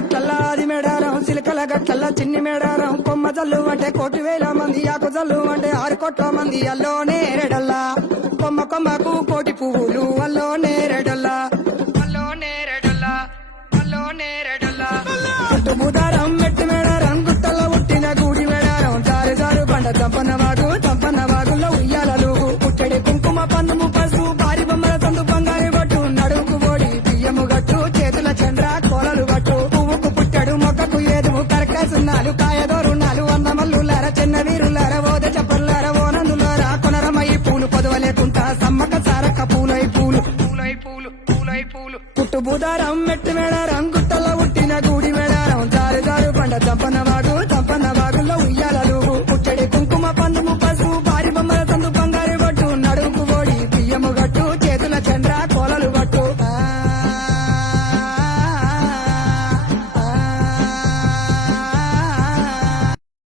గట్లల్లా అది మేడారం సిలకల గట్ల చిన్ని మేడారం. కొమ్మ జల్లు అంటే కోటి వేల మంది ఆకు జల్లు అంటే ఆరు కోట్ల మంది అల్లో నేరెడల్లా కొమ్మ కొమ్మకు కోటి పువ్వులు అల్లో నేరెడల్లా అల్లో నేరెడల్లా అల్లో నేరెడల్లా పుట్టు బుధారం మెట్టి మేడారం గుట్టలో ఉట్టిన గూడి మేడారం. జారు జారు బండ చంపన వాగు రుణాలు కాయదో రుణాలు అందమల్లులార చిన్న వీరులార ఓద చప్పల్లార ఓనన్నులార కొనరమై పూలు పొదవలేకుంటా సమ్మక సారక్క పూలై పూలు. పూలై పూలు పూలై పూలు పుట్టు బూదారం మెట్టు మేడారం గుట్టల ఉట్టిన గూడి మేడారం జారు జారు పండ చంపన